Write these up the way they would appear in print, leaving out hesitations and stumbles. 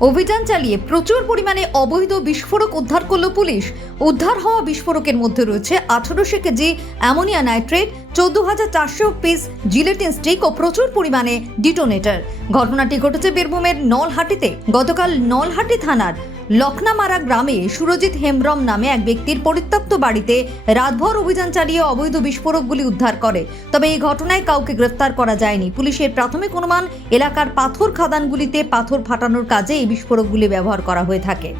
অভিযান চালিয়ে প্রচুর পরিমাণে অবৈধ বিস্ফোরক উদ্ধার করল পুলিশ। উদ্ধার হওয়া বিস্ফোরকের মধ্যে রয়েছে 1800 KG ammonia nitrate, 14,400 piece gelatin stick ও প্রচুর পরিমাণে ডিটোনেটর। ঘটনাটি ঘটেছে বীরভূমের নলহাটিতে। গতকাল নলহাটি থানার লখনামারা গ্রামে সুরজিৎ হেমব্রম নামে এক ব্যক্তির পরিত্যক্ত বাড়িতে রাতভর অভিযান চালিয়ে অবৈধ বিস্ফোরকগুলি উদ্ধার করে। তবে এই ঘটনায় কাউকে গ্রেফতার করা যায়নি। পুলিশের প্রাথমিক অনুমান, এলাকার পাথর খাদানগুলিতে পাথর ফাটানোর কাজে এই বিস্ফোরকগুলি ব্যবহার করা হয়ে থাকে।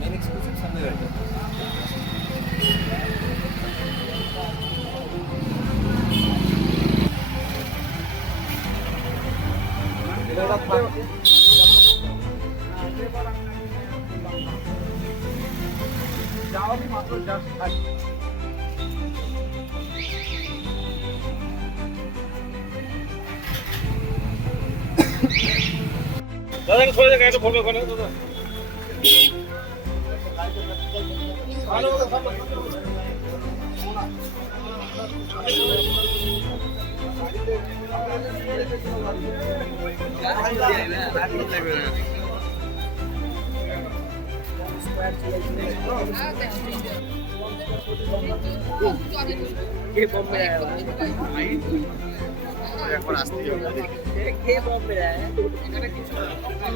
मेन एक्सक्लूसिव सामने रहता है। যাওয়ারই মাত্র জাস্ট থাকি। দাদা কে সরে জায়গায় ফটো করে দাদা। এখন আসতে